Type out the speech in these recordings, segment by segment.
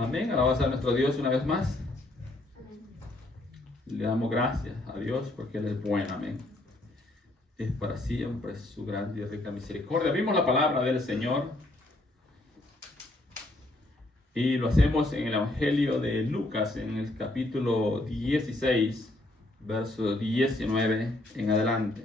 Amén. Alabamos a nuestro Dios una vez más. Le damos gracias a Dios porque Él es bueno. Amén. Es para siempre su grande y rica misericordia. Vimos la palabra del Señor y lo hacemos en el Evangelio de Lucas, en el capítulo 16, verso 19 en adelante.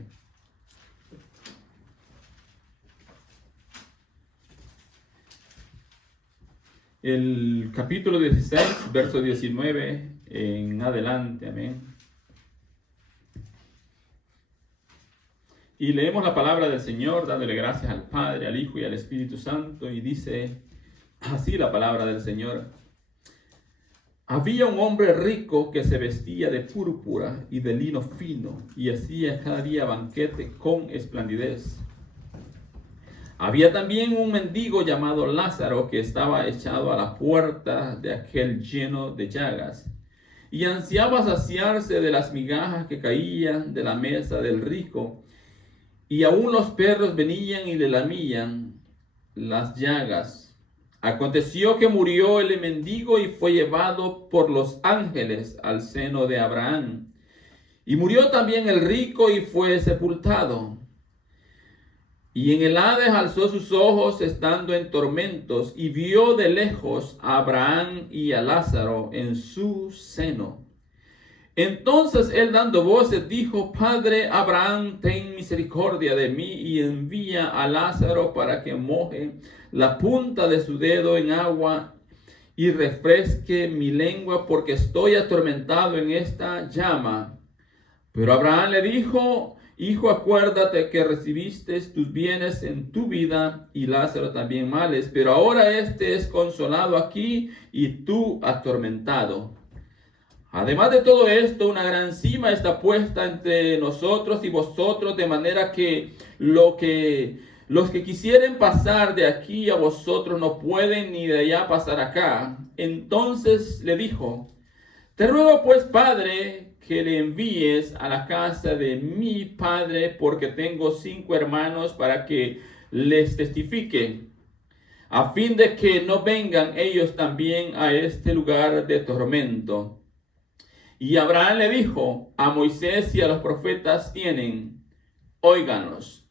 El capítulo 16, verso 19 en adelante, amén. Y leemos la palabra del Señor, dándole gracias al Padre, al Hijo y al Espíritu Santo, y dice así la palabra del Señor. Había un hombre rico que se vestía de púrpura y de lino fino, y hacía cada día banquete con esplendidez. Había también un mendigo llamado Lázaro que estaba echado a la puerta de aquel lleno de llagas y ansiaba saciarse de las migajas que caían de la mesa del rico, y aún los perros venían y le lamían las llagas. Aconteció que murió el mendigo y fue llevado por los ángeles al seno de Abraham. Y murió también el rico y fue sepultado. Y en el Hades alzó sus ojos estando en tormentos y vio de lejos a Abraham y a Lázaro en su seno. Entonces él dando voces dijo: Padre Abraham, ten misericordia de mí y envía a Lázaro para que moje la punta de su dedo en agua y refresque mi lengua, porque estoy atormentado en esta llama. Pero Abraham le dijo: Hijo, acuérdate que recibiste tus bienes en tu vida y Lázaro también males, pero ahora este es consolado aquí y tú atormentado. Además de todo esto, una gran cima está puesta entre nosotros y vosotros, de manera que los que quisieren pasar de aquí a vosotros no pueden ni de allá pasar acá. Entonces le dijo: Te ruego pues, Padre, que le envíes a la casa de mi padre, porque tengo 5 hermanos, para que les testifique, a fin de que no vengan ellos también a este lugar de tormento. Y Abraham le dijo: A Moisés y a los profetas tienen, óiganos.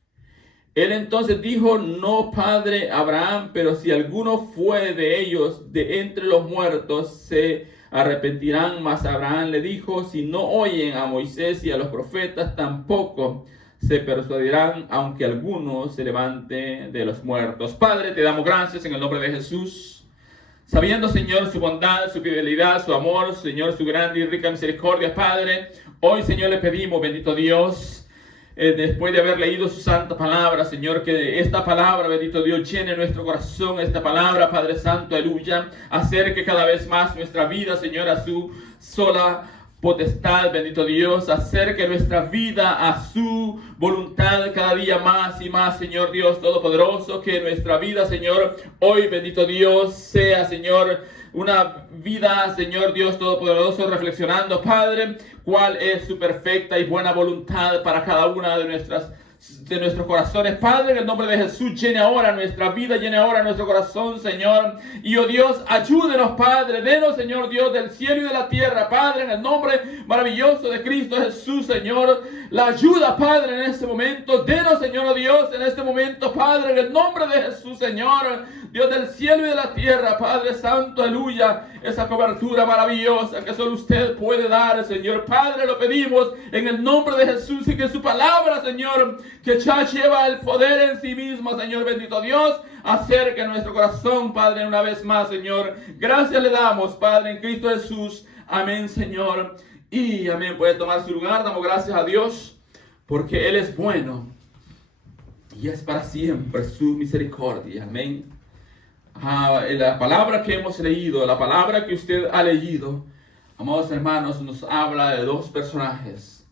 Él entonces dijo: No, padre Abraham, pero si alguno fue de ellos de entre los muertos, se arrepentirán. Mas Abraham le dijo: Si no oyen a Moisés y a los profetas, tampoco se persuadirán, aunque alguno se levante de los muertos. Padre, te damos gracias en el nombre de Jesús, sabiendo, Señor, su bondad, su fidelidad, su amor, Señor, su grande y rica misericordia. Padre, hoy, Señor, le pedimos, bendito Dios, después de haber leído su santa palabra, Señor, que esta palabra, bendito Dios, llene nuestro corazón. Esta palabra, Padre Santo, aleluya, acerque cada vez más nuestra vida, Señor, a su sola potestad, bendito Dios, acerque nuestra vida a su voluntad cada día más y más, Señor Dios Todopoderoso. Que nuestra vida, Señor, hoy, bendito Dios, sea, Señor, una vida, Señor Dios Todopoderoso, reflexionando, Padre, cuál es su perfecta y buena voluntad para cada una de nuestros corazones. Padre, en el nombre de Jesús, llene ahora nuestra vida, llene ahora nuestro corazón, Señor. Y, oh Dios, ayúdenos, Padre. Denos, Señor Dios, del cielo y de la tierra, Padre, en el nombre maravilloso de Cristo Jesús, Señor. La ayuda, Padre, en este momento. Denos, Señor, oh Dios, en este momento, Padre, en el nombre de Jesús, Señor. Dios del cielo y de la tierra, Padre Santo, aleluya. Esa cobertura maravillosa que solo usted puede dar, Señor. Padre, lo pedimos en el nombre de Jesús, y que su palabra, Señor, que ya lleva el poder en sí mismo, Señor, bendito Dios, acerque nuestro corazón, Padre, una vez más, Señor. Gracias le damos, Padre, en Cristo Jesús. Amén, Señor. Y amén. Puede tomar su lugar. Damos gracias a Dios porque Él es bueno y es para siempre su misericordia. Amén. La palabra que hemos leído, la palabra que usted ha leído, amados hermanos, nos habla de 2 personajes.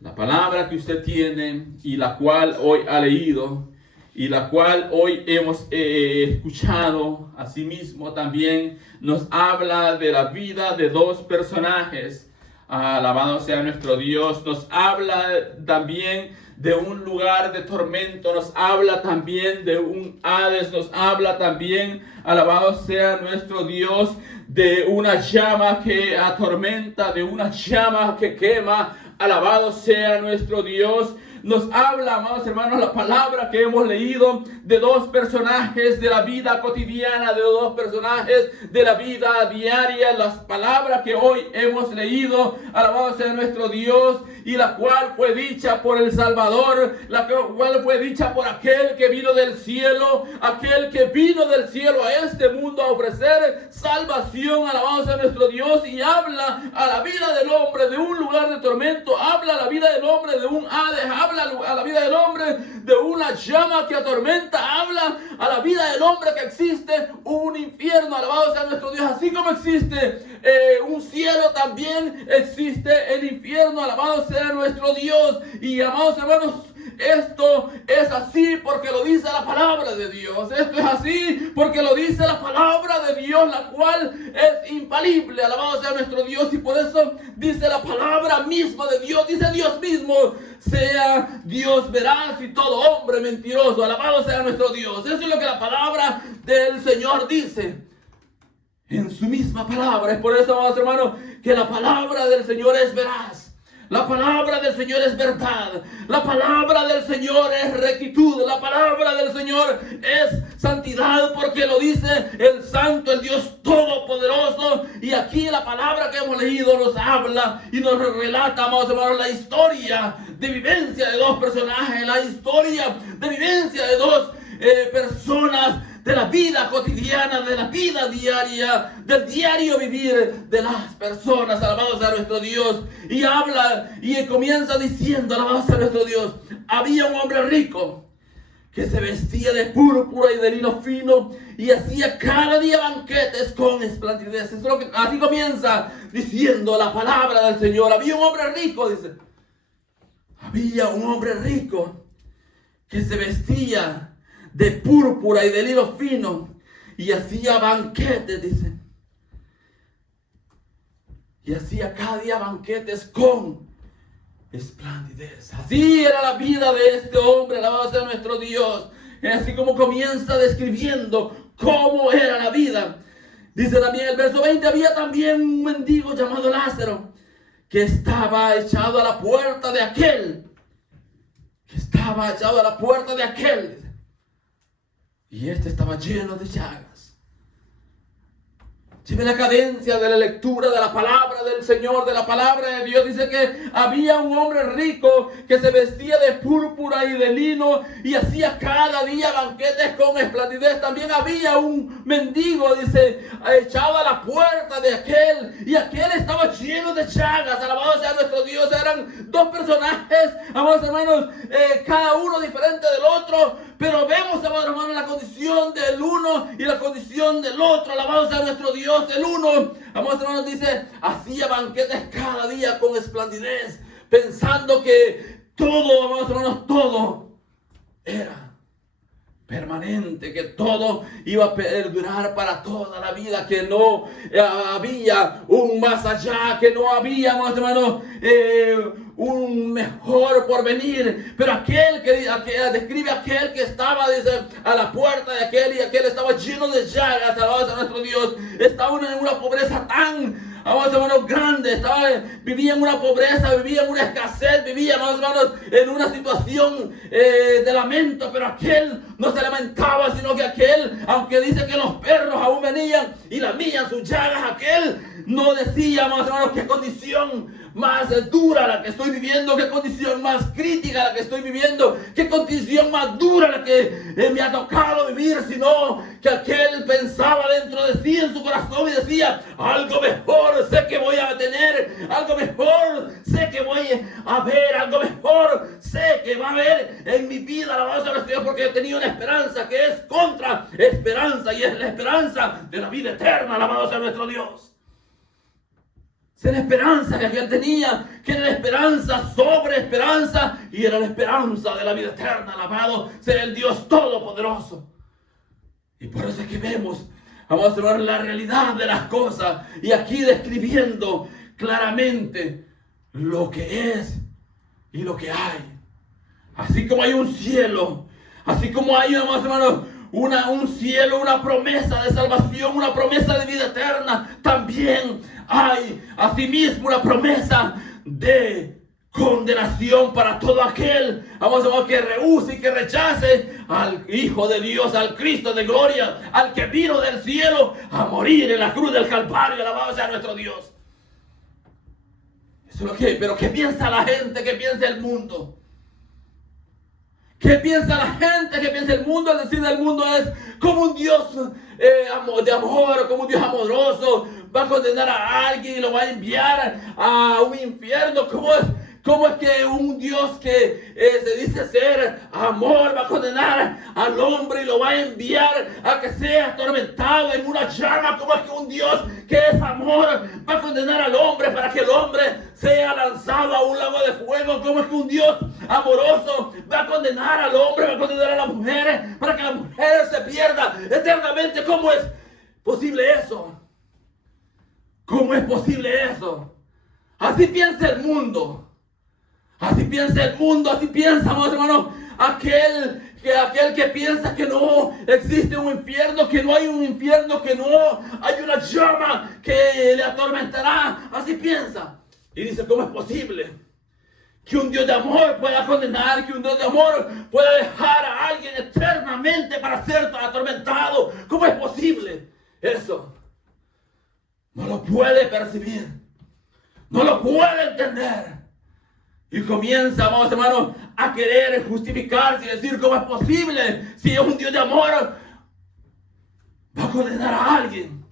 La palabra que usted tiene y la cual hoy ha leído y la cual hoy hemos escuchado, asimismo también nos habla de la vida de 2 personajes. Alabado sea nuestro Dios. Nos habla también de un lugar de tormento, nos habla también de un Hades, nos habla también, alabado sea nuestro Dios, de una llama que atormenta, de una llama que quema. Alabado sea nuestro Dios. Nos habla, amados hermanos, la palabra que hemos leído de dos personajes de la vida cotidiana, de dos personajes de la vida diaria. Las palabras que hoy hemos leído, alabado sea nuestro Dios, y la cual fue dicha por el Salvador, la cual fue dicha por aquel que vino del cielo, aquel que vino del cielo a este mundo a ofrecer salvación, alabado sea nuestro Dios, y habla a la vida del hombre de un lugar de tormento, habla a la vida del hombre de un Hades, habla a la vida del hombre de una llama que atormenta, habla a la vida del hombre que existe un infierno, alabado sea nuestro Dios. Así como existe un cielo, también existe el infierno, alabado sea nuestro Dios. Y amados hermanos, esto es así porque lo dice la palabra de Dios. Esto es así porque lo dice la palabra de Dios, la cual es infalible. Alabado sea nuestro Dios. Y por eso dice la palabra misma de Dios. Dice Dios mismo: sea Dios veraz y todo hombre mentiroso. Alabado sea nuestro Dios. Eso es lo que la palabra del Señor dice en su misma palabra. Es por eso, amados hermanos, que la palabra del Señor es veraz. La palabra del Señor es verdad. La palabra del Señor es rectitud. La palabra del Señor es santidad, porque lo dice el Santo, el Dios Todopoderoso. Y aquí la palabra que hemos leído nos habla y nos relata, amados hermanos, la historia de vivencia de dos personajes, la historia de vivencia de dos personas, de la vida cotidiana, de la vida diaria, del diario vivir de las personas. Alabado sea nuestro Dios. Y habla y comienza diciendo, alabado sea nuestro Dios: había un hombre rico que se vestía de púrpura y de lino fino y hacía cada día banquetes con esplendidez. Eso es lo que, así comienza diciendo la palabra del Señor. Había un hombre rico, dice. Había un hombre rico que se vestía de púrpura y de lino fino y hacía banquetes, dice. Y hacía cada día banquetes con esplendidez. Así era la vida de este hombre, alabado sea nuestro Dios. Es así como comienza describiendo cómo era la vida. Dice también el verso 20: había también un mendigo llamado Lázaro, que estaba echado a la puerta de aquel. Y este estaba lleno de llagas. Lleve la cadencia de la lectura de la palabra del Señor, de la palabra de Dios. Dice que había un hombre rico que se vestía de púrpura y de lino y hacía cada día banquetes con esplendidez. También había un mendigo, dice, echado a la puerta de aquel, y aquel estaba lleno de llagas. Alabado sea nuestro Dios. Eran dos personajes, amados hermanos, cada uno diferente del otro, pero vemos, amados hermanos, la condición del uno y la condición del otro. Alabado sea nuestro Dios. El uno, amados hermanos, dice, hacía banquetes cada día con esplendidez, pensando que todo, amados hermanos, todo era permanente, que todo iba a perdurar para toda la vida, que no había un más allá, que no había, amados hermanos, un mejor porvenir. Pero aquel que describe aquel que estaba, dice, a la puerta de aquel, y aquel estaba lleno de llagas, alabado sea nuestro Dios, estaba en una pobreza tan, amados hermanos, grande, vivía en una pobreza, vivía en una escasez, vivía, amados hermanos, en una situación de lamento. Pero aquel no se lamentaba, sino que aquel, aunque dice que los perros aún venían y lamían sus llagas, aquel no decía, amados hermanos, qué condición más dura la que estoy viviendo, qué condición más crítica la que estoy viviendo, qué condición más dura la que me ha tocado vivir, sino que aquel pensaba dentro de sí, en su corazón, y decía: algo mejor sé que voy a tener, algo mejor sé que voy a ver, algo mejor sé que va a haber en mi vida. Alabado sea nuestro Dios, porque yo tenía una esperanza que es contra esperanza, y es la esperanza de la vida eterna. Alabado sea nuestro Dios. Era la esperanza que aquel tenía, que era la esperanza sobre esperanza, y era la esperanza de la vida eterna. Alabado sea el Dios Todopoderoso. Y por eso es que vemos, vamos a ver la realidad de las cosas, y aquí describiendo claramente lo que es y lo que hay. Así como hay un cielo, así como hay, amados hermanos, un cielo, una promesa de salvación, una promesa de vida eterna, también hay asimismo una promesa de condenación para todo aquel, vamos a ver, que rehúse y que rechace al Hijo de Dios, al Cristo de gloria, al que vino del cielo a morir en la cruz del Calvario. Alabado sea nuestro Dios. Eso es lo que, pero ¿qué piensa la gente? ¿Qué piensa el mundo? ¿Qué piensa la gente? ¿Qué piensa el mundo? El decir del mundo es como un Dios de amor, como un Dios amoroso va a condenar a alguien y lo va a enviar a un infierno. ¿Cómo es que un Dios que se dice ser amor va a condenar al hombre y lo va a enviar a que sea atormentado en una llama? ¿Cómo es que un Dios que es amor va a condenar al hombre para que el hombre sea lanzado a un lago de fuego? ¿Cómo es que un Dios amoroso va a condenar al hombre, va a condenar a las mujeres para que la mujer se pierda eternamente? ¿Cómo es posible eso? ¿Cómo es posible eso? Así piensa el mundo. Así piensa el mundo, así piensa, amados hermanos, aquel que piensa que no existe un infierno, que no hay un infierno, que no hay una llama que le atormentará. Así piensa. Y dice, ¿cómo es posible que un Dios de amor pueda condenar, que un Dios de amor pueda dejar a alguien eternamente para ser atormentado? ¿Cómo es posible eso? No lo puede percibir, no lo puede entender. Y comienza, amados hermanos, a querer justificarse y decir, ¿cómo es posible? Si es un Dios de amor, va a condenar a alguien.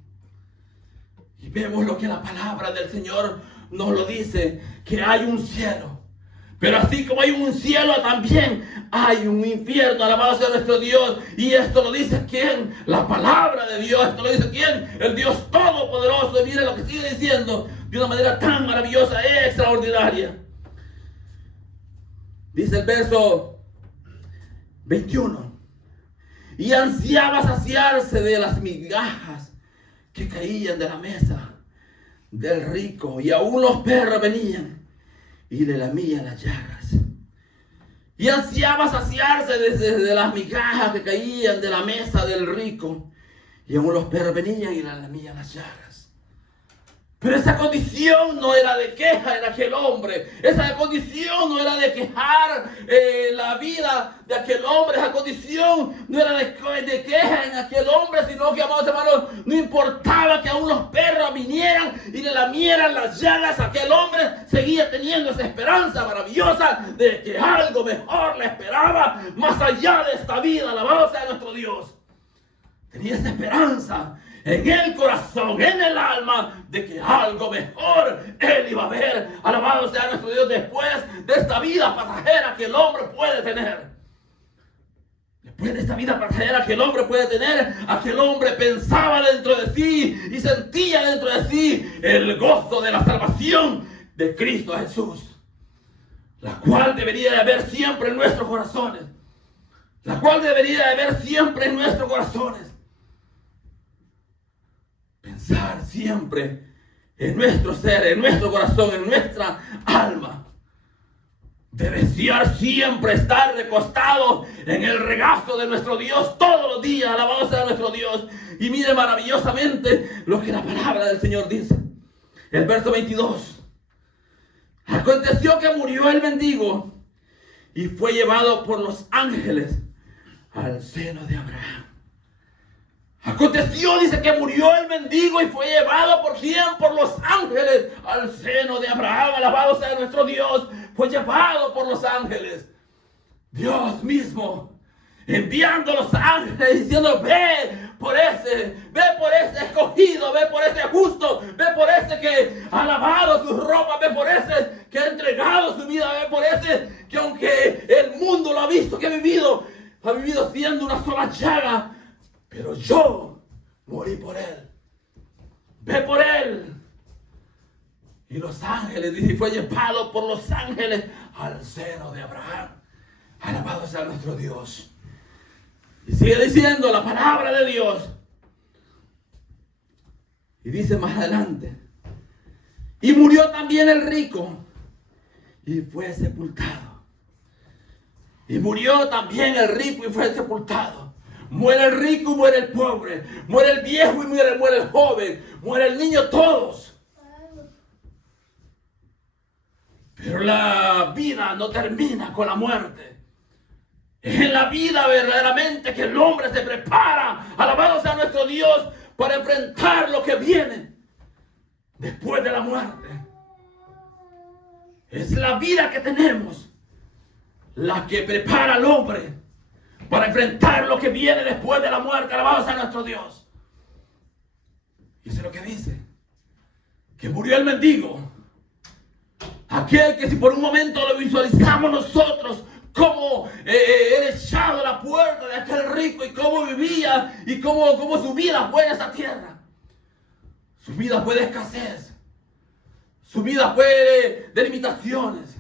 Y vemos lo que la palabra del Señor nos lo dice, que hay un cielo. Pero así como hay un cielo, también hay un infierno. Alabado sea nuestro Dios. Y esto lo dice ¿quién? La palabra de Dios. Esto lo dice ¿quién? El Dios Todopoderoso. Y mire lo que sigue diciendo de una manera tan maravillosa e extraordinaria. Dice el verso 21. Y ansiaba saciarse de las migajas que caían de la mesa del rico. Y aún los perros venían y le lamían las llagas. Y ansiaba saciarse de las migajas que caían de la mesa del rico. Y aún los perros venían y le lamían las llagas. Pero esa condición no era de queja en aquel hombre. Esa condición no era de quejar la vida de aquel hombre. Esa condición no era de queja en aquel hombre, sino que, amados hermanos, no importaba que aún los perros vinieran y le lamieran las llagas. Aquel hombre seguía teniendo esa esperanza maravillosa de que algo mejor le esperaba más allá de esta vida. Alabado sea nuestro Dios. Tenía esa esperanza en el corazón, en el alma, de que algo mejor él iba a ver. Alabado sea nuestro Dios, después de esta vida pasajera que el hombre puede tener. Después de esta vida pasajera que el hombre puede tener, aquel hombre pensaba dentro de sí y sentía dentro de sí el gozo de la salvación de Cristo Jesús, la cual debería de haber siempre en nuestros corazones. La cual debería de haber siempre en nuestros corazones. Pensar siempre en nuestro ser, en nuestro corazón, en nuestra alma. Desear siempre estar recostado en el regazo de nuestro Dios todos los días. Alabado sea nuestro Dios. Y mire maravillosamente lo que la palabra del Señor dice. El verso 22. Aconteció que murió el mendigo y fue llevado por los ángeles al seno de Abraham. Aconteció, dice, que murió el mendigo y fue llevado ¿por quién? Por los ángeles al seno de Abraham. Alabado sea nuestro Dios. Fue llevado por los ángeles. Dios mismo enviando a los ángeles diciendo, ve por ese escogido, ve por ese justo, ve por ese que ha lavado sus ropas, ve por ese que ha entregado su vida, ve por ese que aunque el mundo lo ha visto, que ha vivido siendo una sola llaga, pero yo morí por él. Ve por él. Y los ángeles, dice, fue llevado por los ángeles al seno de Abraham. Alabado sea nuestro Dios. Y sigue diciendo la palabra de Dios. Y dice más adelante. Y murió también el rico y fue sepultado Y murió también el rico y fue sepultado. Muere el rico y muere el pobre. Muere el viejo y muere el joven. Muere el niño, todos. Pero la vida no termina con la muerte. Es en la vida verdaderamente que el hombre se prepara, alabado sea nuestro Dios, para enfrentar lo que viene después de la muerte. Es la vida que tenemos la que prepara al hombre para enfrentar lo que viene después de la muerte. Alabado sea nuestro Dios. Y eso es lo que dice, que murió el mendigo. Aquel que si por un momento lo visualizamos nosotros como era echado a la puerta de aquel rico y cómo vivía y cómo su vida fue en esa tierra. Su vida fue de escasez. Su vida fue de limitaciones.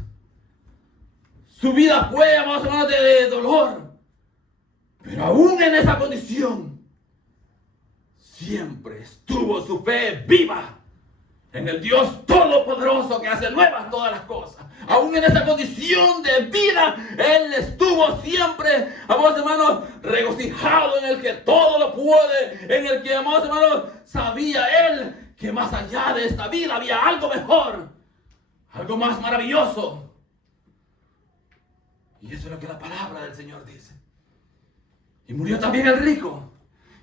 Su vida fue, amados hermanos, de dolor. Pero aún en esa condición, siempre estuvo su fe viva en el Dios Todopoderoso que hace nuevas todas las cosas. Aún en esa condición de vida, Él estuvo siempre, amados hermanos, regocijado en el que todo lo puede, en el que, amados hermanos, sabía Él que más allá de esta vida había algo mejor, algo más maravilloso. Y eso es lo que la palabra del Señor dice. Y murió también el rico,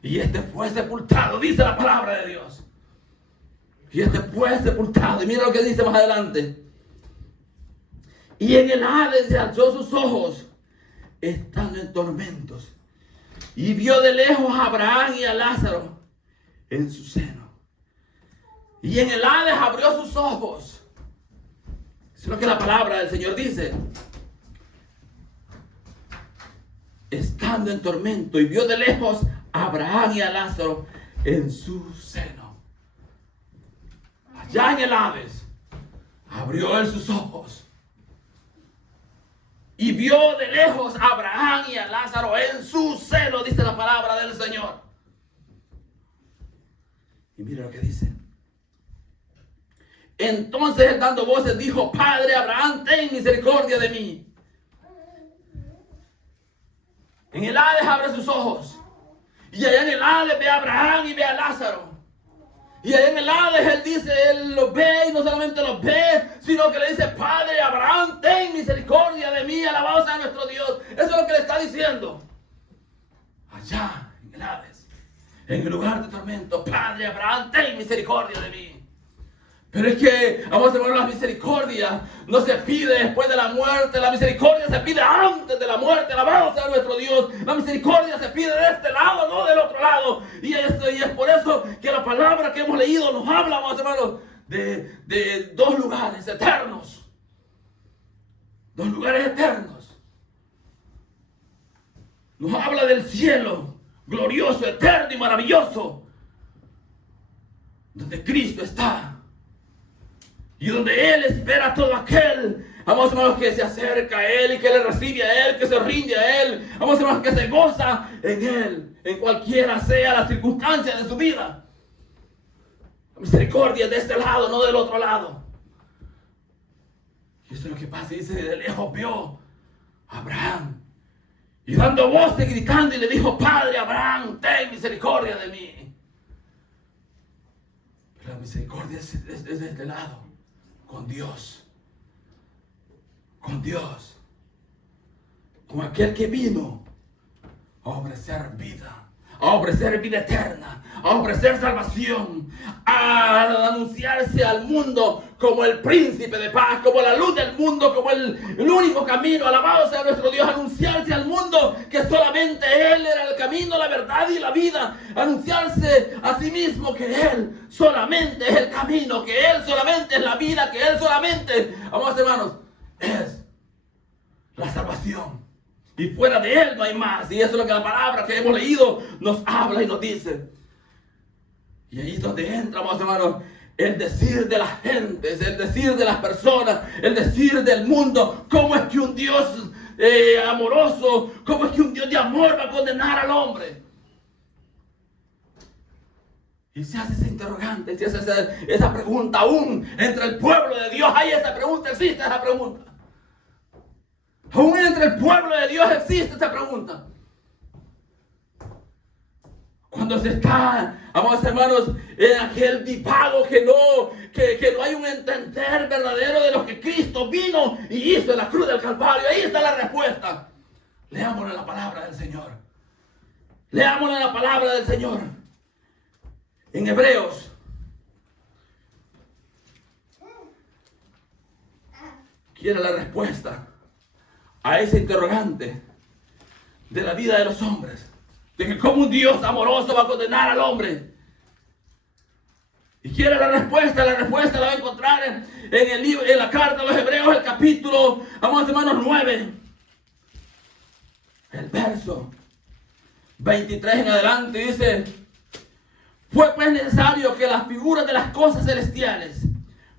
y este fue sepultado, dice la palabra de Dios. Y este fue sepultado. Y mira lo que dice más adelante. Y en el Hades se alzó sus ojos, estando en tormentos, y vio de lejos a Abraham y a Lázaro en su seno. Y en el Hades abrió sus ojos. Eso es lo que la palabra del Señor dice. Estando en tormento, y vio de lejos a Abraham y a Lázaro en su seno. Allá en el Hades abrió él sus ojos y vio de lejos a Abraham y a Lázaro en su seno, dice la palabra del Señor. Y mira lo que dice. Entonces él, dando voces, dijo: Padre Abraham, ten misericordia de mí. En el Hades abre sus ojos, y allá en el Hades ve a Abraham y ve a Lázaro. Y allá en el Hades él dice, él los ve, y no solamente los ve, sino que le dice: Padre Abraham, ten misericordia de mí, alabado sea nuestro Dios. Eso es lo que le está diciendo. Allá en el Hades, en el lugar de tormento: Padre Abraham, ten misericordia de mí. Pero es que, vamos a ver, la misericordia no se pide después de la muerte. La misericordia se pide antes de la muerte. Alabado sea nuestro Dios. La misericordia se pide de este lado, no del otro lado. Y es por eso que la palabra que hemos leído nos habla, vamos hermanos, de dos lugares eternos. Dos lugares eternos. Nos habla del cielo glorioso, eterno y maravilloso, donde Cristo está. Y donde Él espera a todo aquel, amados hermanos, que se acerca a Él y que le recibe a Él, que se rinde a Él. Amados hermanos, que se goza en Él, en cualquiera sea la circunstancia de su vida. La misericordia es de este lado, no del otro lado. Y eso es lo que pasa. Dice: de lejos vio a Abraham, y dando voces, gritando, y le dijo: Padre Abraham, ten misericordia de mí. Pero la misericordia es de este lado. Con Dios, con Dios, con aquel que vino a ofrecer vida, a ofrecer vida eterna, a ofrecer salvación, a anunciarse al mundo como el príncipe de paz, como la luz del mundo, como el único camino. Alabado sea nuestro Dios. Anunciarse al mundo que solamente Él era el camino, la verdad y la vida. Anunciarse a sí mismo que Él solamente es el camino, que Él solamente es la vida, que Él solamente, amados hermanos, es la salvación. Y fuera de Él no hay más. Y eso es lo que la palabra que hemos leído nos habla y nos dice. Y ahí es donde entra, amados hermanos, el decir de las gentes, el decir de las personas, el decir del mundo. ¿Cómo es que un Dios amoroso, cómo es que un Dios de amor va a condenar al hombre? Y se hace ese interrogante, se hace esa pregunta aún entre el pueblo de Dios. Hay esa pregunta, existe esa pregunta. Aún entre el pueblo de Dios existe esta pregunta. Cuando se está, amados hermanos, en aquel divago que no hay un entender verdadero de lo que Cristo vino y hizo en la cruz del Calvario. Ahí está la respuesta. Leámosle la palabra del Señor. Leámosle la palabra del Señor. En Hebreos. Quiere la respuesta a ese interrogante de la vida de los hombres. De que cómo un Dios amoroso va a condenar al hombre. Y quiere la respuesta la va a encontrar en el libro, en la carta a los Hebreos, el capítulo, amados hermanos, 9. El verso 23 en adelante dice: fue pues necesario que las figuras de las cosas celestiales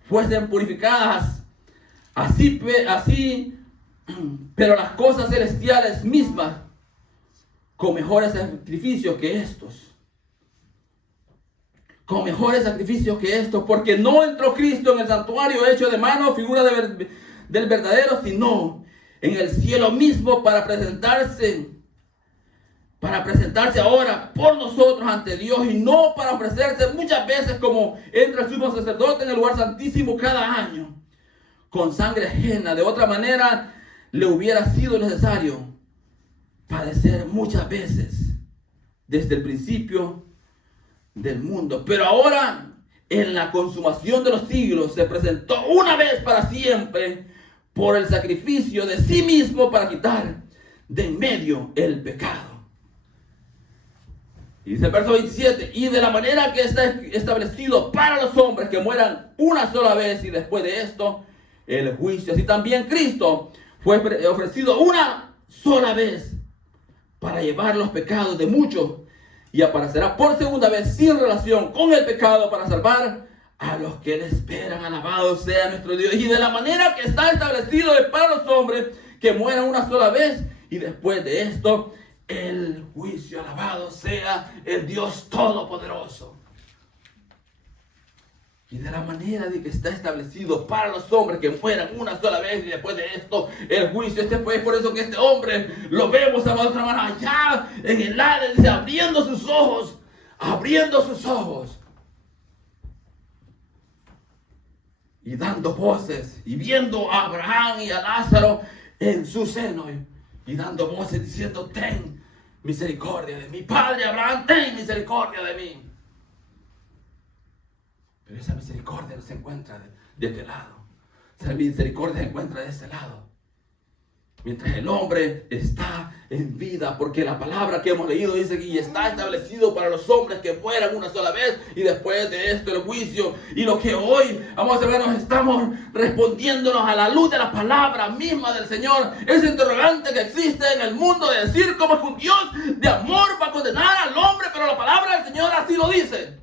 fuesen purificadas, así, pero las cosas celestiales mismas con mejores sacrificios que estos. Con mejores sacrificios que estos, porque no entró Cristo en el santuario hecho de mano, figura del verdadero, sino en el cielo mismo para presentarse ahora por nosotros ante Dios, y no para ofrecerse muchas veces como entra el sumo sacerdote en el lugar santísimo cada año, con sangre ajena. De otra manera le hubiera sido necesario padecer muchas veces desde el principio del mundo. Pero ahora, en la consumación de los siglos, se presentó una vez para siempre por el sacrificio de sí mismo para quitar de en medio el pecado. Y dice el verso 27: y de la manera que está establecido para los hombres que mueran una sola vez y después de esto el juicio, así también Cristo fue ofrecido una sola vez para llevar los pecados de muchos, y aparecerá por segunda vez sin relación con el pecado para salvar a los que le esperan. Alabado sea nuestro Dios. Y de la manera que está establecido para los hombres que mueran una sola vez y después de esto el juicio. Alabado sea el Dios Todopoderoso. Y de la manera de que está establecido para los hombres que mueran una sola vez y después de esto el juicio. Pues por eso que este hombre lo vemos, amados hermanos, allá en el Hades, dice, abriendo sus ojos y dando voces, y viendo a Abraham y a Lázaro en su seno, y dando voces diciendo: ten misericordia de mí, Padre Abraham, ten misericordia de mí. Pero esa misericordia no se encuentra de este lado. Esa misericordia se encuentra de este lado. Mientras el hombre está en vida, porque la palabra que hemos leído dice que está establecido para los hombres que mueran una sola vez y después de esto el juicio. Y lo que hoy, amados hermanos, estamos respondiéndonos a la luz de la palabra misma del Señor, ese interrogante que existe en el mundo de decir cómo es que un Dios de amor va a condenar al hombre, pero la palabra del Señor así lo dice.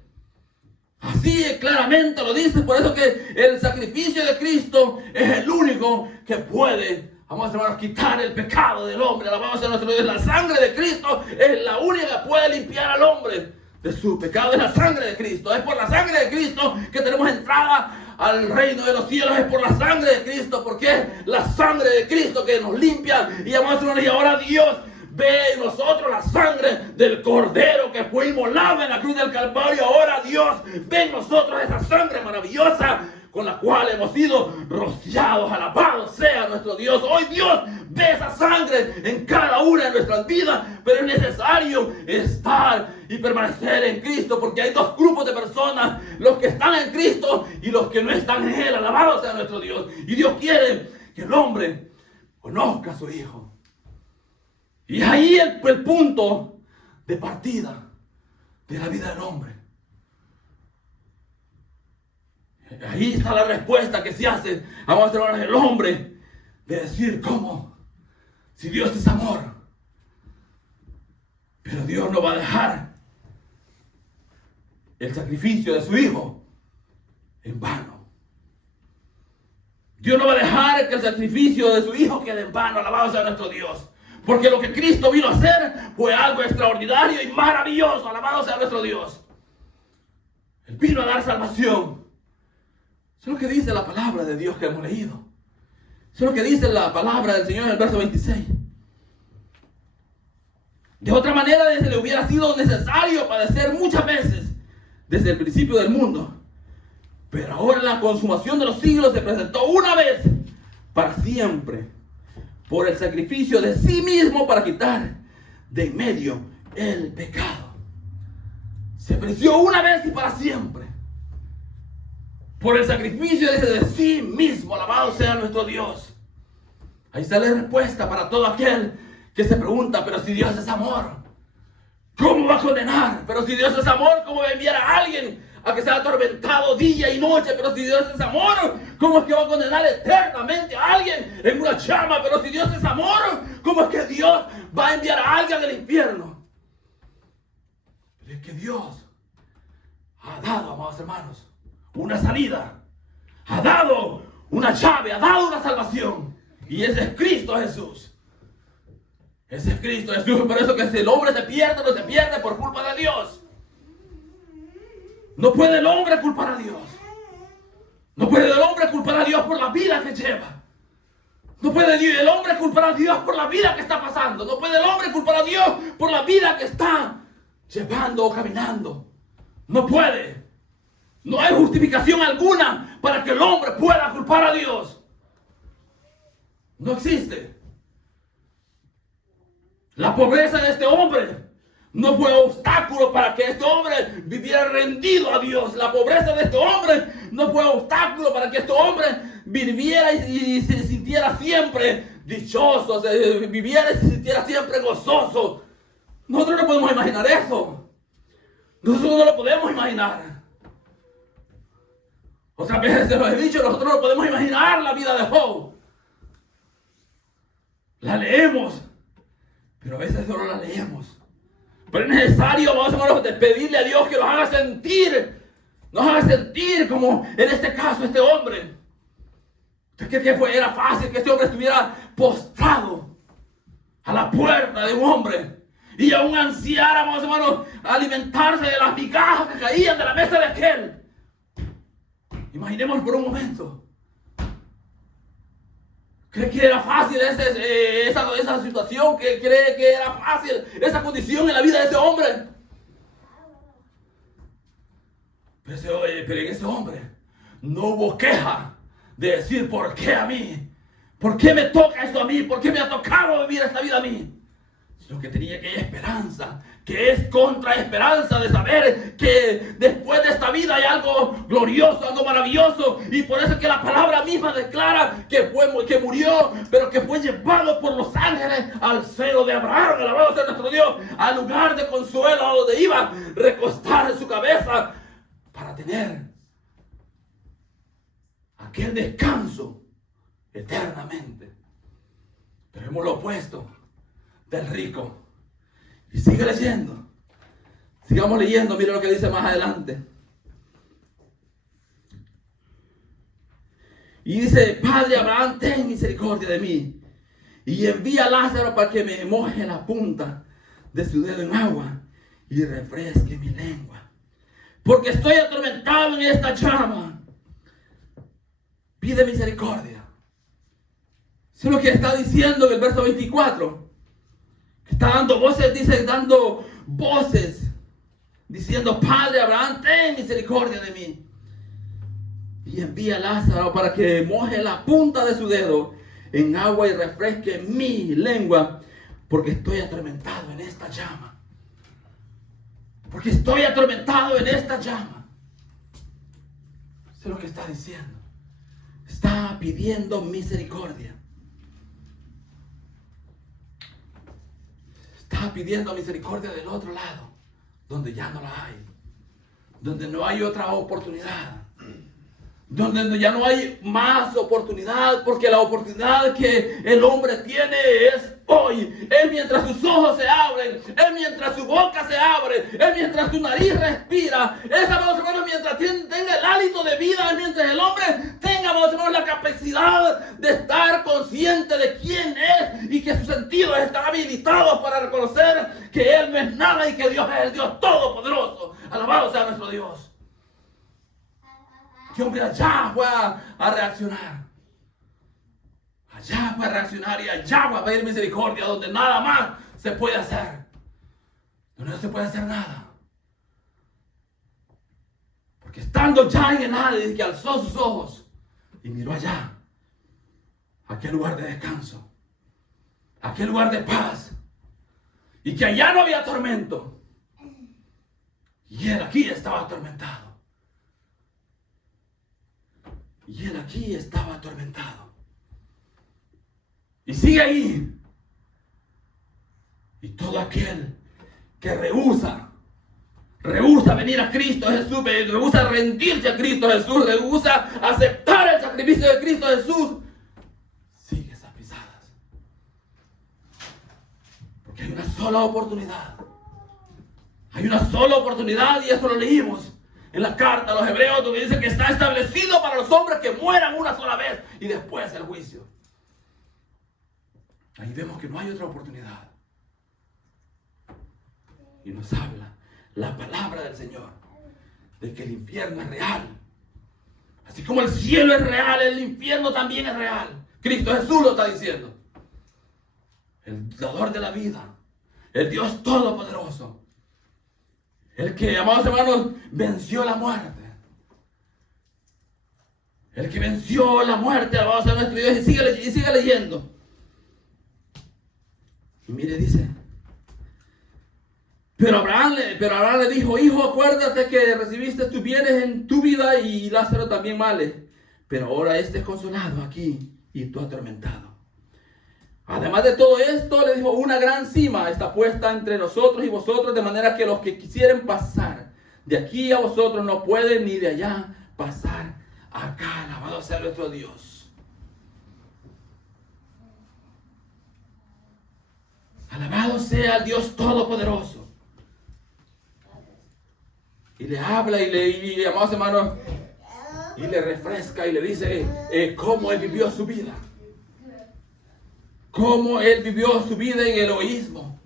Así claramente lo dice. Por eso que el sacrificio de Cristo es el único que puede, vamos hermanos, quitar el pecado del hombre. Alabamos a nuestro Dios. La sangre de Cristo es la única que puede limpiar al hombre de su pecado. Es la sangre de Cristo. Es por la sangre de Cristo que tenemos entrada al reino de los cielos. Es por la sangre de Cristo, porque es la sangre de Cristo que nos limpia. Y amados hermanos, y ahora Dios ve en nosotros la sangre del Cordero que fue inmolado en la cruz del Calvario. Ahora Dios ve en nosotros esa sangre maravillosa con la cual hemos sido rociados. Alabado sea nuestro Dios. Hoy Dios ve esa sangre en cada una de nuestras vidas, pero es necesario estar y permanecer en Cristo, porque hay dos grupos de personas: los que están en Cristo y los que no están en Él. Alabado sea nuestro Dios. Y Dios quiere que el hombre conozca a su Hijo. Y ahí el punto de partida de la vida del hombre. Ahí está la respuesta que se hace, vamos a hablar el hombre, de decir: ¿cómo? Si Dios es amor. Pero Dios no va a dejar el sacrificio de su Hijo en vano. Dios no va a dejar que el sacrificio de su Hijo quede en vano. Alabado sea nuestro Dios. Porque lo que Cristo vino a hacer fue algo extraordinario y maravilloso. Alabado sea nuestro Dios. Él vino a dar salvación. Eso es lo que dice la palabra de Dios que hemos leído. Eso es lo que dice la palabra del Señor en el verso 26. De otra manera, le hubiera sido necesario padecer muchas veces desde el principio del mundo. Pero ahora en la consumación de los siglos se presentó una vez para siempre por el sacrificio de sí mismo para quitar de en medio el pecado. Se ofreció una vez y para siempre por el sacrificio de sí mismo. Alabado sea nuestro Dios. Ahí está la respuesta para todo aquel que se pregunta: pero si Dios es amor, ¿cómo va a condenar? Pero si Dios es amor, ¿cómo va a enviar a alguien a que sea atormentado día y noche? Pero si Dios es amor, ¿cómo es que va a condenar eternamente a alguien en una llama? Pero si Dios es amor, ¿cómo es que Dios va a enviar a alguien al infierno? Pero es que Dios ha dado, amados hermanos, una salida, ha dado una llave, ha dado una salvación, y ese es Cristo Jesús. Ese es Cristo Jesús. Por eso que si el hombre se pierde, no se pierde por culpa de Dios. No puede el hombre culpar a Dios. No puede el hombre culpar a Dios por la vida que lleva. No puede el hombre culpar a Dios por la vida que está pasando. No puede el hombre culpar a Dios por la vida que está llevando o caminando. No puede. No hay justificación alguna para que el hombre pueda culpar a Dios. No existe. La pobreza de este hombre no fue obstáculo para que este hombre viviera rendido a Dios. La pobreza de este hombre no fue obstáculo para que este hombre viviera y se sintiera siempre dichoso, viviera y se sintiera siempre gozoso. Nosotros no podemos imaginar eso. Nosotros no lo podemos imaginar. Otras veces se lo he dicho, nosotros no podemos imaginar la vida de Job. La leemos, pero a veces solo la leemos. Pero es necesario, vamos a pedirle a Dios que nos haga sentir como en este caso este hombre. Era fácil que este hombre estuviera postrado a la puerta de un hombre y aún ansiara, vamos hermanos, alimentarse de las migajas que caían de la mesa de aquel. Imaginemos por un momento. ¿Cree que era fácil esa situación? ¿Cree que era fácil esa condición en la vida de ese hombre? Pero en ese hombre no hubo queja de decir: ¿por qué a mí? ¿Por qué me toca esto a mí? ¿Por qué me ha tocado vivir esta vida a mí? Sino que tenía aquella esperanza, que es contraesperanza de saber que después de esta vida hay algo glorioso, algo maravilloso. Y por eso es que la palabra misma declara que murió, pero que fue llevado por los ángeles al seno de Abraham, alabado sea nuestro Dios, al lugar de consuelo donde iba a recostar su cabeza para tener aquel descanso eternamente. Pero hemos lo opuesto del rico. Y sigue leyendo. Sigamos leyendo. Mira lo que dice más adelante. Y dice: Padre Abraham, ten misericordia de mí y envía a Lázaro para que me moje la punta de su dedo en agua y refresque mi lengua, porque estoy atormentado en esta llama. Pide misericordia. Eso es lo que está diciendo en el verso 24. Está dando voces, diciendo: Padre Abraham, ten misericordia de mí. Y envía a Lázaro para que moje la punta de su dedo en agua y refresque mi lengua, porque estoy atormentado en esta llama. Porque estoy atormentado en esta llama. Eso es lo que está diciendo. Está pidiendo misericordia. Está pidiendo misericordia del otro lado, donde ya no la hay, donde no hay otra oportunidad, donde ya no hay más oportunidad, porque la oportunidad que el hombre tiene es hoy. Es mientras sus ojos se abren, es mientras su boca se abre, es mientras su nariz respira, es, amados hermanos, mientras tenga el hálito de vida, es mientras el hombre tenga, amados hermanos, la capacidad de estar consciente de quién es y que sus sentidos están habilitados para reconocer que Él no es nada y que Dios es el Dios Todopoderoso. Alabado sea nuestro Dios. Que hombre allá fue a reaccionar. allá va a reaccionar y allá va a pedir misericordia donde nada más se puede hacer. Donde no se puede hacer nada. Porque estando ya en el Hades, que alzó sus ojos y miró allá, aquel lugar de descanso, aquel lugar de paz, y que allá no había tormento, y él aquí estaba atormentado. Y él aquí estaba atormentado. Y sigue ahí. Y todo aquel que rehúsa venir a Cristo Jesús, rehúsa rendirse a Cristo Jesús, rehúsa aceptar el sacrificio de Cristo Jesús, sigue esas pisadas. Porque hay una sola oportunidad. Hay una sola oportunidad, y eso lo leímos en la carta a los Hebreos, donde dice que está establecido para los hombres que mueran una sola vez y después el juicio. Ahí vemos que no hay otra oportunidad. Y nos habla la palabra del Señor de que el infierno es real. Así como el cielo es real, el infierno también es real. Cristo Jesús lo está diciendo. El dador de la vida, el Dios todopoderoso, el que, amados hermanos, venció la muerte. El que venció la muerte, alabado sea nuestro Dios. Y sigue leyendo. Y mire, dice: Pero Abraham le dijo: Hijo, acuérdate que recibiste tus bienes en tu vida y Lázaro también males. Pero ahora este es consolado aquí y tú atormentado. Además de todo esto, le dijo: una gran cima está puesta entre nosotros y vosotros, de manera que los que quisieren pasar de aquí a vosotros no pueden, ni de allá pasar acá. Alabado sea nuestro Dios. Alabado sea el Dios todopoderoso. Y le habla y amados hermanos, y le refresca y le dice cómo él vivió su vida. Cómo él vivió su vida en el egoísmo.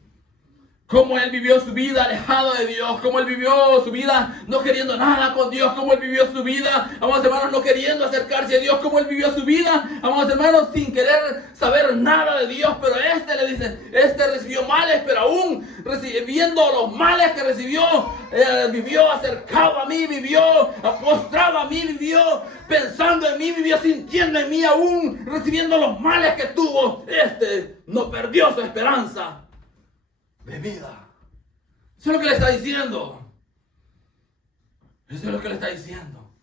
Cómo él vivió su vida alejado de Dios. Cómo él vivió su vida no queriendo nada con Dios. Cómo él vivió su vida, amados hermanos, no queriendo acercarse a Dios. Cómo él vivió su vida, amados hermanos, sin querer saber nada de Dios. Pero le dice, recibió males, pero aún recibiendo los males que recibió, vivió acercado a mí, vivió postrado a mí, vivió pensando en mí, vivió sintiendo en mí, aún recibiendo los males que tuvo. No perdió su esperanza de vida. Eso es lo que le está diciendo. Eso es lo que le está diciendo.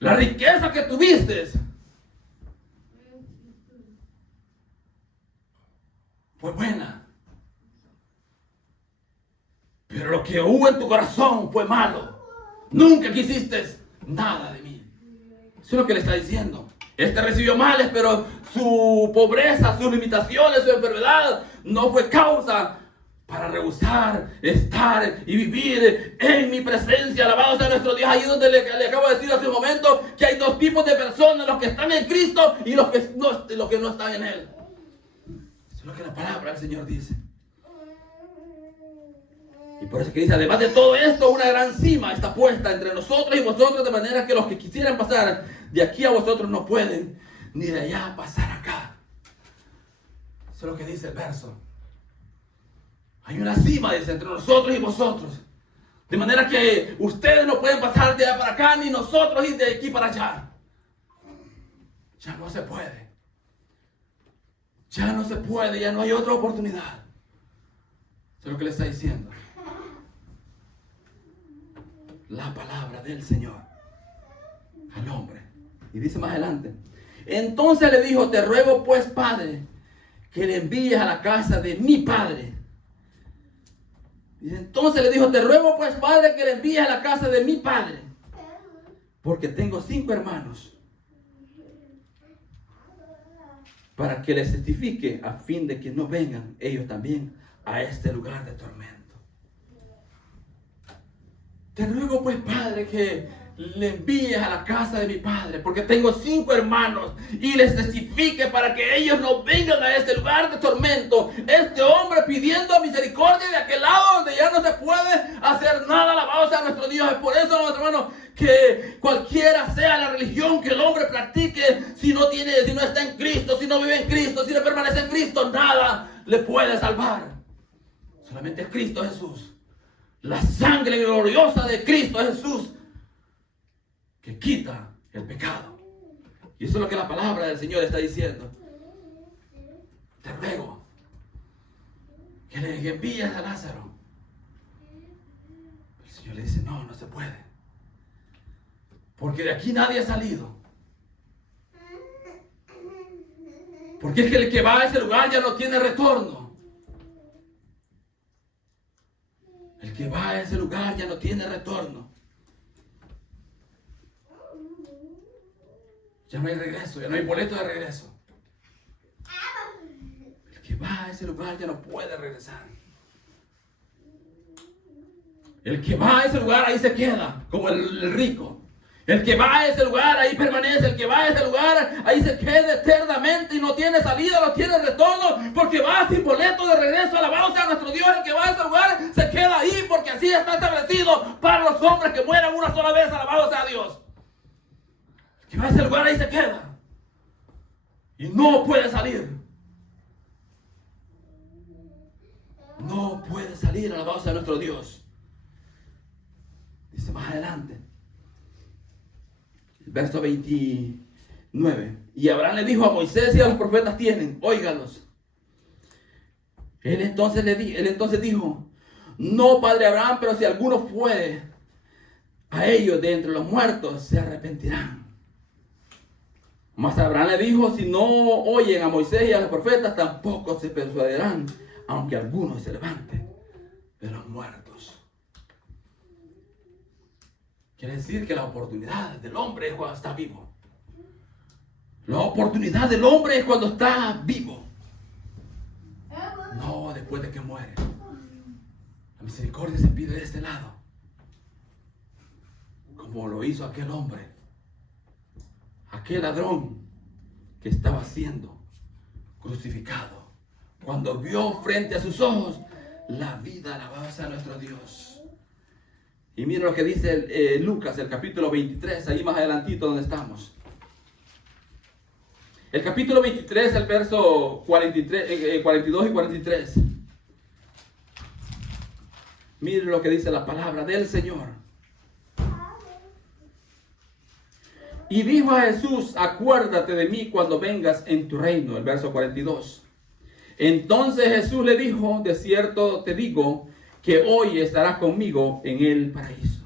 La riqueza que tuviste fue buena, pero lo que hubo en tu corazón fue malo. Nunca quisiste nada de mí. Eso es lo que le está diciendo. Recibió males, pero su pobreza, sus limitaciones, su enfermedad no fue causa para rehusar estar y vivir en mi presencia. Alabado sea nuestro Dios. Ahí donde le acabo de decir hace un momento que hay dos tipos de personas: los que están en Cristo y los que no están en Él. Eso es lo que la palabra del Señor dice. Y por eso que dice: además de todo esto, una gran cima está puesta entre nosotros y vosotros, de manera que los que quisieran pasar de aquí a vosotros no pueden, ni de allá pasar acá. Eso es lo que dice el verso. Hay una cima, dice, entre nosotros y vosotros. De manera que ustedes no pueden pasar de allá para acá, ni nosotros ir de aquí para allá. Ya no se puede. Ya no se puede, ya no hay otra oportunidad. Eso es lo que le está diciendo la palabra del Señor al hombre. Y dice más adelante: entonces le dijo: te ruego pues, Padre, que le envíes a la casa de mi padre. Y entonces le dijo: te ruego pues, Padre, que le envíes a la casa de mi padre, porque tengo 5 hermanos, para que les testifique, a fin de que no vengan ellos también a este lugar de tormento. Te ruego pues, Padre, que le envíes a la casa de mi padre, porque tengo 5 hermanos, y les testifique para que ellos no vengan a este lugar de tormento. Este hombre pidiendo misericordia de aquel lado donde ya no se puede hacer nada. Alabado sea nuestro Dios. Es por eso, hermanos, que cualquiera sea la religión que el hombre practique, si no está en Cristo, si no vive en Cristo, si no permanece en Cristo, nada le puede salvar. Solamente es Cristo Jesús. La sangre gloriosa de Cristo Jesús que quita el pecado. Y eso es lo que la palabra del Señor está diciendo. Te ruego que le envíes a Lázaro. El Señor le dice, no se puede. Porque de aquí nadie ha salido. Porque es que el que va a ese lugar ya no tiene retorno. El que va a ese lugar ya no tiene retorno. Ya no hay regreso, ya no hay boleto de regreso. El que va a ese lugar ya no puede regresar. El que va a ese lugar ahí se queda, como el rico. El que va a ese lugar ahí permanece. El que va a ese lugar ahí se queda eternamente y no tiene salida, no tiene retorno, porque va sin boleto de regreso. Alabado sea nuestro Dios. El que va a ese lugar se queda ahí, porque así está establecido para los hombres que mueran una sola vez. Alabado sea Dios. El que va a ese lugar ahí se queda y no puede salir. No puede salir. Alabado sea nuestro Dios. Dice más adelante, el verso 29. Y Abraham le dijo a Moisés y a los profetas tienen, óigalos. Él entonces dijo, no, padre Abraham, pero si alguno fuere a ellos de entre los muertos, se arrepentirán. Mas Abraham le dijo, si no oyen a Moisés y a los profetas, tampoco se persuadirán, aunque alguno se levante de los muertos. Quiere decir que la oportunidad del hombre es cuando está vivo. La oportunidad del hombre es cuando está vivo. No después de que muere. La misericordia se pide de este lado. Como lo hizo aquel hombre. Aquel ladrón que estaba siendo crucificado. Cuando vio frente a sus ojos la vida, alabanza a nuestro Dios. Y mira lo que dice Lucas, el capítulo 23, ahí más adelantito donde estamos. El capítulo 23, el verso 42 y 43. Mire lo que dice la palabra del Señor. Y dijo a Jesús, acuérdate de mí cuando vengas en tu reino. El verso 42. Entonces Jesús le dijo, de cierto te digo, que hoy estarás conmigo en el paraíso.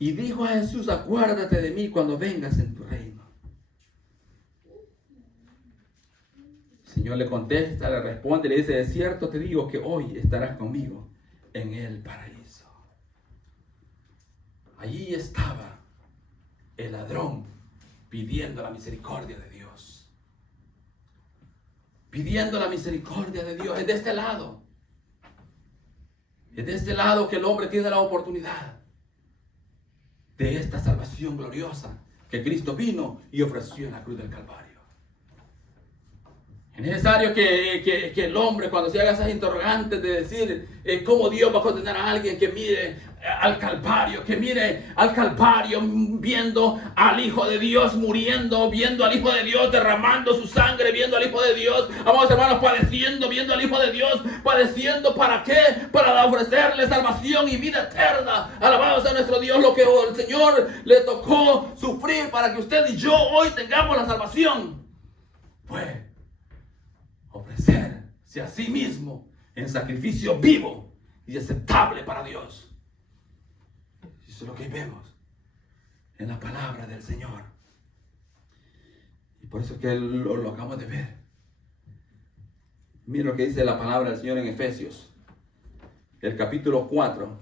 Y dijo a Jesús, acuérdate de mí cuando vengas en tu reino. El Señor le contesta, le responde, le dice, de cierto te digo que hoy estarás conmigo en el paraíso. Allí estaba el ladrón pidiendo la misericordia de Dios. Pidiendo la misericordia de Dios. Es de este lado. Es de este lado que el hombre tiene la oportunidad de esta salvación gloriosa que Cristo vino y ofreció en la cruz del Calvario. Es necesario que el hombre, cuando se haga esas interrogantes de decir cómo Dios va a condenar a alguien, que mire al Calvario, viendo al Hijo de Dios muriendo, viendo al Hijo de Dios derramando su sangre, viendo al Hijo de Dios, amados hermanos, padeciendo, viendo al Hijo de Dios padeciendo. ¿Para qué? Para ofrecerle salvación y vida eterna. Alabado sea nuestro Dios, lo que el Señor le tocó sufrir para que usted y yo hoy tengamos la salvación. Fue ofrecerse a sí mismo en sacrificio vivo y aceptable para Dios. Eso es lo que vemos en la palabra del Señor. Y por eso es que lo acabamos de ver. Mira lo que dice la palabra del Señor en Efesios, el capítulo 4.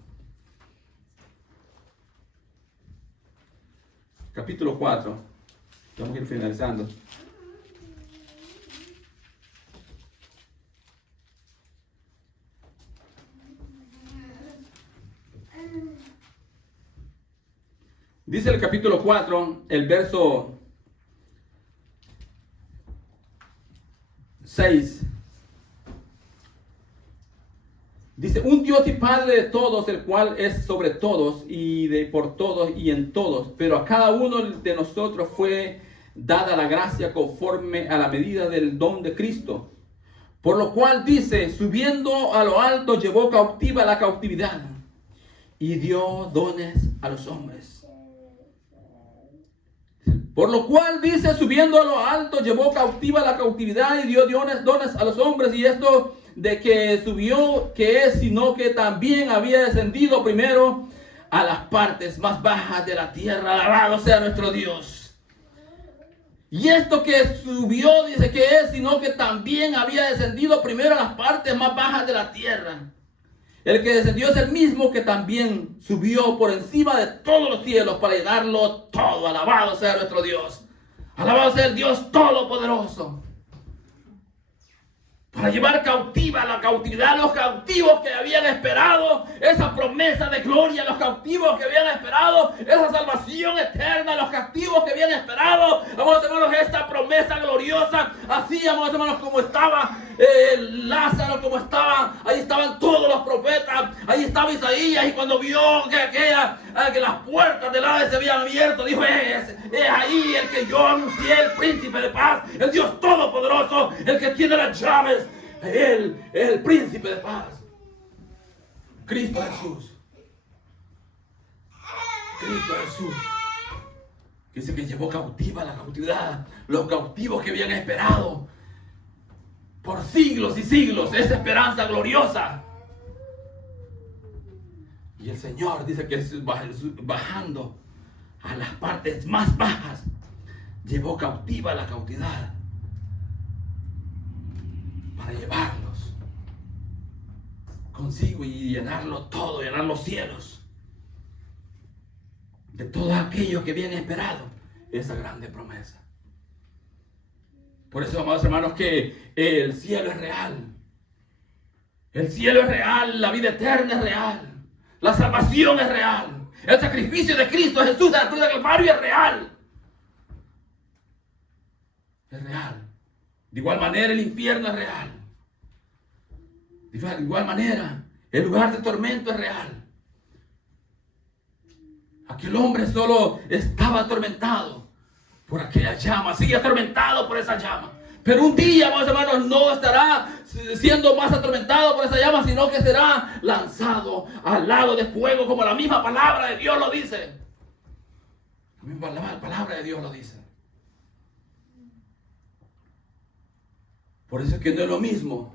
Capítulo 4. Vamos a ir finalizando. Dice el capítulo 4, el verso 6. Dice, un Dios y Padre de todos, el cual es sobre todos y por todos y en todos. Pero a cada uno de nosotros fue dada la gracia conforme a la medida del don de Cristo. Por lo cual dice, subiendo a lo alto, llevó cautiva la cautividad y dio dones a los hombres. Por lo cual dice, subiendo a lo alto, llevó cautiva la cautividad y dio dones a los hombres. Y esto de que subió, que es, sino que también había descendido primero a las partes más bajas de la tierra. Alabado sea nuestro Dios. Y esto que subió, dice que es, sino que también había descendido primero a las partes más bajas de la tierra. El que descendió es el mismo que también subió por encima de todos los cielos para llenarlo todo. Alabado sea nuestro Dios. Alabado sea el Dios Todopoderoso. Para llevar cautiva la cautividad a los cautivos que habían esperado esa promesa de gloria, los cautivos que habían esperado esa salvación eterna, los cautivos que habían esperado, amados hermanos, esta promesa gloriosa. Así, amados hermanos, como estaba Lázaro, como estaba, ahí estaban todos los profetas, ahí estaba Isaías, y cuando vio que las puertas del Hades se habían abierto, dijo, es ahí el que yo anuncié, el príncipe de paz, el Dios Todopoderoso, el que tiene las llaves. Él es el príncipe de paz, Cristo Jesús. Cristo Jesús, que dice que llevó cautiva la cautividad, los cautivos que habían esperado por siglos y siglos esa esperanza gloriosa. Y el Señor dice que bajando a las partes más bajas, llevó cautiva la cautividad para llevarlos consigo y llenarlo todo, llenar los cielos de todo aquello que habían esperado esa grande promesa. Por eso, amados hermanos, que el cielo es real. El cielo es real, la vida eterna es real, la salvación es real, el sacrificio de Cristo Jesús en la cruz del Calvario es real. Es real. De igual manera el infierno es real. De igual manera el lugar de tormento es real. Aquel hombre solo estaba atormentado por aquella llama, sigue atormentado por esa llama. Pero un día, amados hermanos, no estará siendo más atormentado por esa llama, sino que será lanzado al lago de fuego, como la misma palabra de Dios lo dice. La misma palabra de Dios lo dice. Por eso es que no es lo mismo.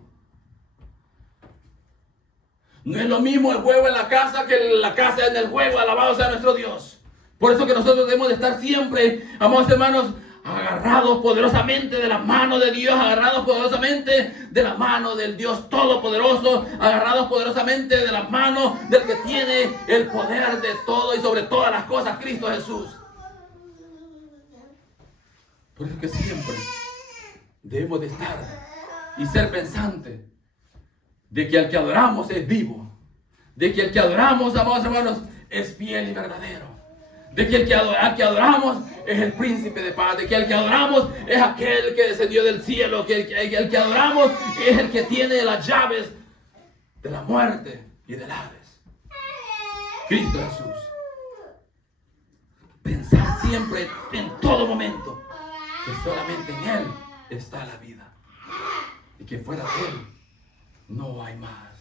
No es lo mismo el juego en la casa que la casa en el juego. Alabado sea nuestro Dios. Por eso que nosotros debemos de estar siempre, amados hermanos, agarrados poderosamente de la mano de Dios, agarrados poderosamente de la mano del Dios Todopoderoso, agarrados poderosamente de la mano del que tiene el poder de todo y sobre todas las cosas, Cristo Jesús. Por eso que siempre debemos de estar y ser pensantes de que el que adoramos es vivo, de que el que adoramos, amados hermanos, es fiel y verdadero, de que el que adoramos es el príncipe de paz, de que el que adoramos es aquel que descendió del cielo, que el que adoramos es el que tiene las llaves de la muerte y del Hades, Cristo Jesús. Pensar siempre, en todo momento, que solamente en Él está la vida y que fuera de Él no hay más.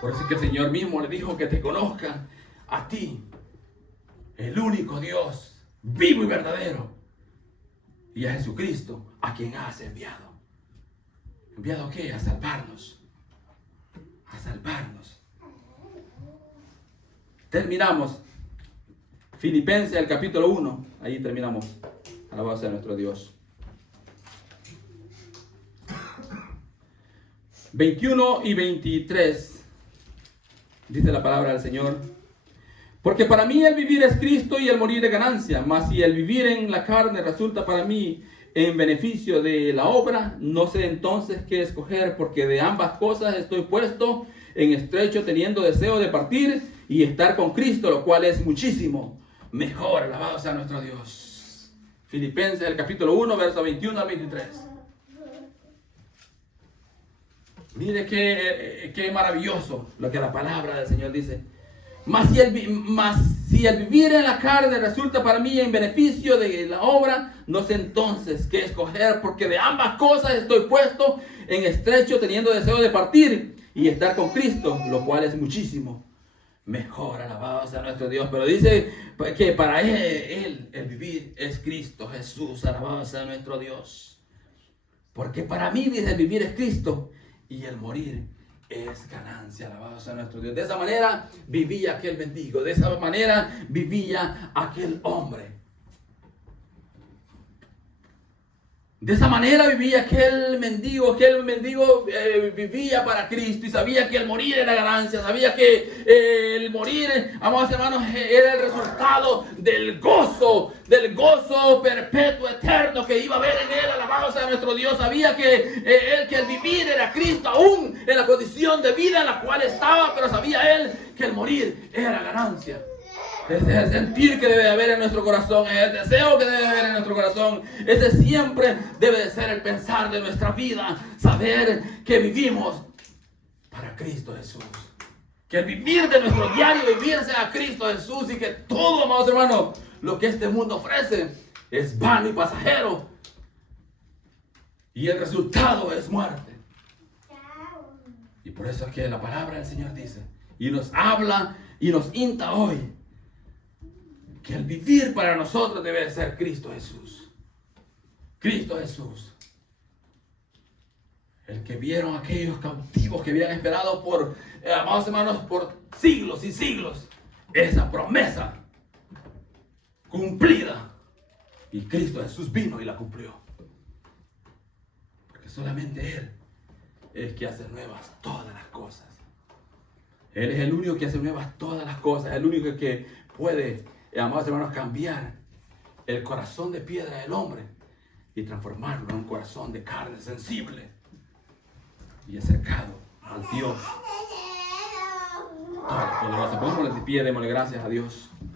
Por eso es que el Señor mismo le dijo que te conozcan a ti, el único Dios vivo y verdadero, y a Jesucristo, a quien has enviado. ¿Enviado qué? A salvarnos. A salvarnos. Terminamos. Filipenses, el capítulo 1. Ahí terminamos. Alabado sea nuestro Dios. 21 y 23. Dice la palabra del Señor. Porque para mí el vivir es Cristo y el morir es ganancia. Mas si el vivir en la carne resulta para mí en beneficio de la obra, no sé entonces qué escoger, porque de ambas cosas estoy puesto en estrecho, teniendo deseo de partir y estar con Cristo, lo cual es muchísimo mejor. Alabado sea nuestro Dios. Filipenses, el capítulo 1, verso 21 al 23. Mire qué maravilloso lo que la palabra del Señor dice. Mas si el vivir en la carne resulta para mí en beneficio de la obra, no sé entonces qué escoger, porque de ambas cosas estoy puesto en estrecho, teniendo deseo de partir y estar con Cristo, lo cual es muchísimo mejor. Alabado sea nuestro Dios. Pero dice que para él el vivir es Cristo Jesús. Alabado sea nuestro Dios. Porque para mí, dice, el vivir es Cristo y el morir es ganancia. Alabado sea nuestro Dios. De esa manera vivía aquel mendigo. De esa manera vivía aquel hombre. De esa manera vivía aquel mendigo. Aquel mendigo vivía para Cristo y sabía que el morir era ganancia. Sabía que el morir, amados hermanos, era el resultado del gozo perpetuo, eterno que iba a haber en él. Alabado sea nuestro Dios. Sabía que el vivir era Cristo, aún en la condición de vida en la cual estaba, pero sabía él que el morir era ganancia. Ese es el sentir que debe haber en nuestro corazón, es el deseo que debe haber en nuestro corazón. Ese siempre debe de ser el pensar de nuestra vida, saber que vivimos para Cristo Jesús. Que el vivir de nuestro diario vivir sea Cristo Jesús y que todo, amados hermanos, lo que este mundo ofrece es vano y pasajero. Y el resultado es muerte. Y por eso es que la palabra del Señor dice, y nos habla y nos insta hoy, que el vivir para nosotros debe ser Cristo Jesús. Cristo Jesús. El que vieron aquellos cautivos que habían esperado por, amados hermanos, por siglos y siglos. Esa promesa cumplida. Y Cristo Jesús vino y la cumplió. Porque solamente Él es el que hace nuevas todas las cosas. Él es el único que hace nuevas todas las cosas. El único que puede, amados hermanos, cambiar el corazón de piedra del hombre y transformarlo en un corazón de carne sensible y acercado al Dios Todopoderoso. Pongámosle de pie, démosle gracias a Dios.